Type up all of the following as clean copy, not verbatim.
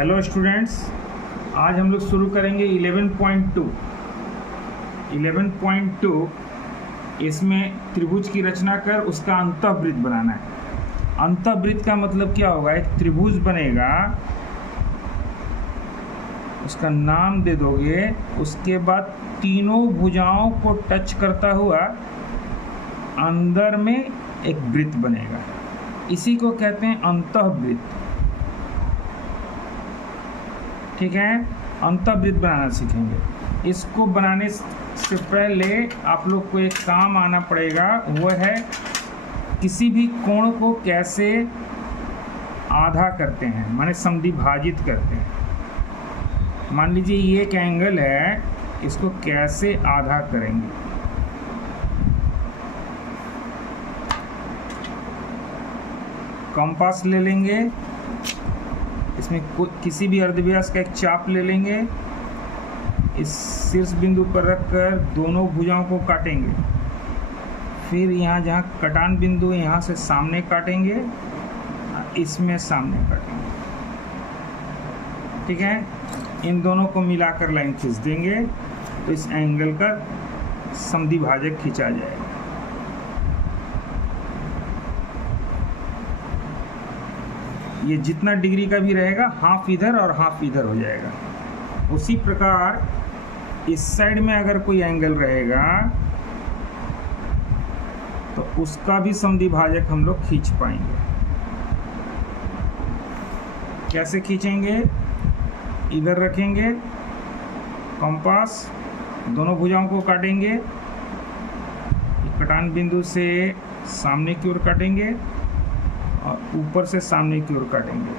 Hello students, आज हम लोग शुरू करेंगे 11.2। 11.2 इसमें त्रिभुज की रचना कर उसका अंतःवृत्त बनाना है। अंतःवृत्त का मतलब क्या होगा? एक त्रिभुज बनेगा, उसका नाम दे दोगे, उसके बाद तीनों भुजाओं को टच करता हुआ अंदर में एक वृत्त बनेगा। इसी को कहते हैं अंतःवृत्त। ठीक है, अंतःवृत्त बनाना सीखेंगे। इसको बनाने से पहले आप लोग को एक काम आना पड़ेगा, वो है किसी भी कोण को कैसे आधा करते हैं, माने समद्विभाजित करते हैं। मान लीजिए ये एक एंगल है, इसको कैसे आधा करेंगे। कंपास ले लेंगे, इसमें किसी भी अर्धव्यास का एक चाप ले लेंगे, इस शीर्ष बिंदु पर रखकर दोनों भुजाओं को काटेंगे। फिर यहाँ जहाँ कटान बिंदु है यहाँ से सामने काटेंगे, इसमें सामने काटेंगे। ठीक है, इन दोनों को मिलाकर लाइन खींच देंगे तो इस एंगल का समद्विभाजक खींचा जाएगा। ये जितना डिग्री का भी रहेगा, हाफ इधर और हाफ इधर हो जाएगा। उसी प्रकार इस साइड में अगर कोई एंगल रहेगा तो उसका भी समद्विभाजक हम लोग खींच पाएंगे। कैसे खींचेंगे? इधर रखेंगे कंपास, दोनों भुजाओं को काटेंगे, कटान बिंदु से सामने की ओर काटेंगे और ऊपर से सामने की ओर काटेंगे,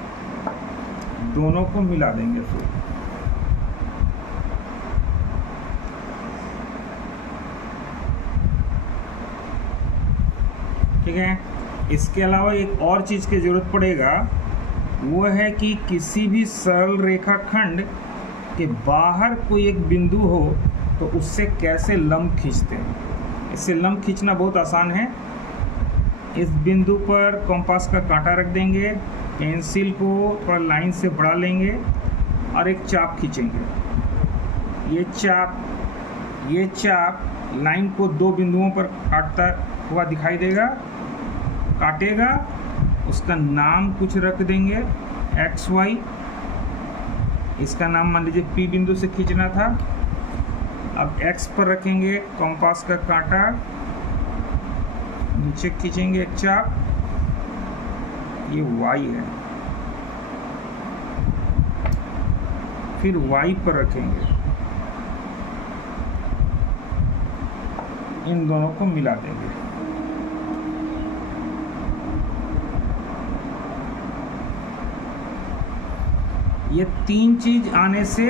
दोनों को मिला देंगे। फिर ठीक है, इसके अलावा एक और चीज़ की जरूरत पड़ेगा, वो है कि किसी भी सरल रेखाखंड के बाहर कोई एक बिंदु हो तो उससे कैसे लंब खींचते हैं। इससे लंब खींचना बहुत आसान है। इस बिंदु पर कंपास का कांटा रख देंगे, पेंसिल को थोड़ा लाइन से बढ़ा लेंगे और एक चाप खींचेंगे। ये चाप लाइन को दो बिंदुओं पर काटता हुआ दिखाई देगा, काटेगा, उसका नाम कुछ रख देंगे XY। इसका नाम मान लीजिए P बिंदु से खींचना था। अब X पर रखेंगे कंपास का कांटा, नीचे खींचेंगे एक चाप, ये Y है। फिर Y पर रखेंगे, इन दोनों को मिला देंगे। ये तीन चीज आने से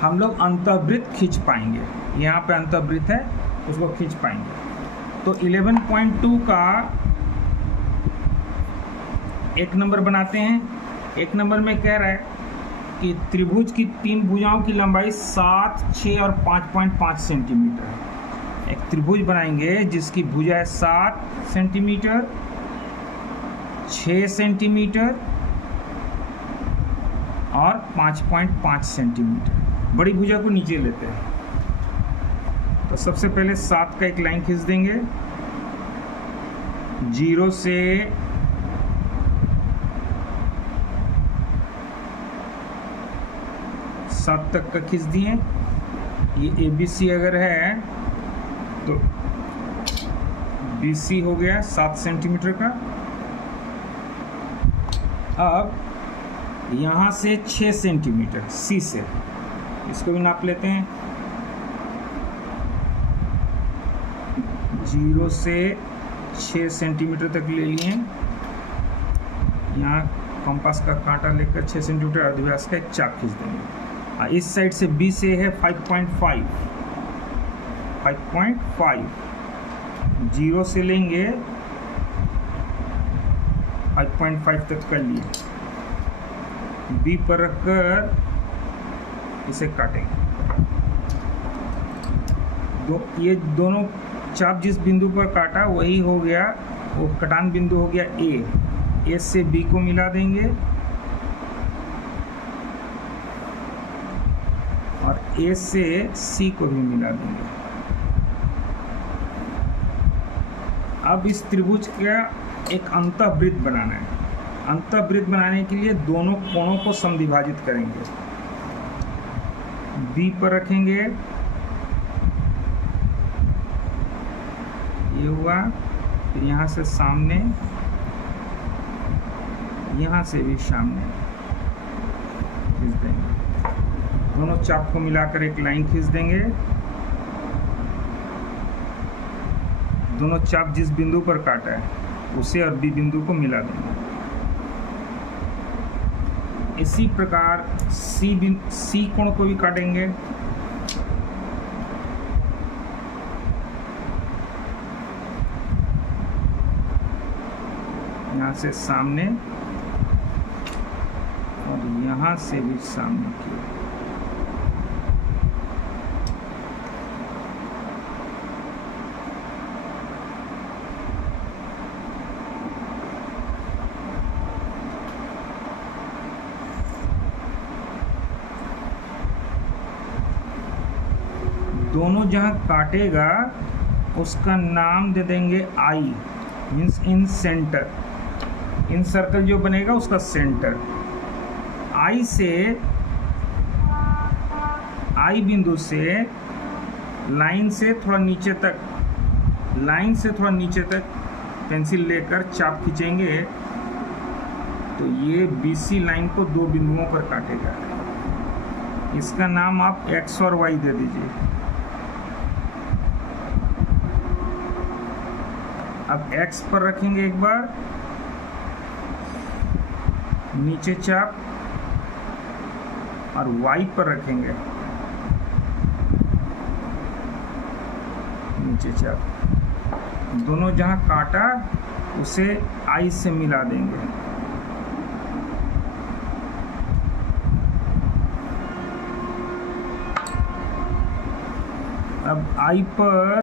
हम लोग अंतःवृत्त खींच पाएंगे। यहाँ पे अंतःवृत्त है, उसको खींच पाएंगे। तो 11.2 का एक नंबर बनाते हैं। एक नंबर में कह रहा है कि त्रिभुज की तीन भुजाओं की लंबाई 7, 6 और 5.5 सेंटीमीटर है। एक त्रिभुज बनाएंगे जिसकी भुजा है 7 सेंटीमीटर, 6 सेंटीमीटर और 5.5 सेंटीमीटर। बड़ी भुजा को नीचे लेते हैं। तो सबसे पहले 7 का एक लाइन खींच देंगे, 0 से 7 तक का खींच दिए। ये ABC अगर है तो BC हो गया 7 सेंटीमीटर का। अब यहाँ से 6 सेंटीमीटर C से, इसको भी नाप लेते हैं। 0 से 6 सेंटीमीटर तक ले लिए। यहाँ कंपास का कांटा लेकर 6 सेंटीमीटर अर्धव्यास का एक चाप खींच देंगे। इस साइड से B से है 5.5। 0 से लेंगे 5.5 तक कर लिए, B पर रखकर इसे काटेंगे। ये दोनों चाप जिस बिंदु पर काटा वही हो गया, वो कटान बिंदु हो गया A। A से B को मिला देंगे, और ए से सी को भी मिला देंगे। अब इस त्रिभुज का एक अंतःवृत्त बनाना है। अंतःवृत्त बनाने के लिए दोनों कोणों को समद्विभाजित करेंगे। बी पर रखेंगे, ये हुआ, फिर यहाँ से सामने, यहाँ से भी सामने खींच देंगे। दोनों चाप को मिलाकर एक लाइन खींच देंगे। दोनों चाप जिस बिंदु पर काटा है उसे और बी बिंदु को मिला देंगे। इसी प्रकार सी कोण को भी काटेंगे। यहाँ से सामने और यहाँ से भी सामने की। दोनों जहाँ काटेगा उसका नाम दे देंगे I, means in centre. In circle जो बनेगा उसका सेंटर। आई बिंदु से लाइन से थोड़ा नीचे तक पेंसिल लेकर चाप खींचेंगे तो ये BC लाइन को दो बिंदुओं पर काटेगा। इसका नाम आप X और Y दे दीजिए। अब X पर रखेंगे एक बार, नीचे चाप, और Y पर रखेंगे, नीचे चाप। दोनों जहां काटा उसे I से मिला देंगे। अब I पर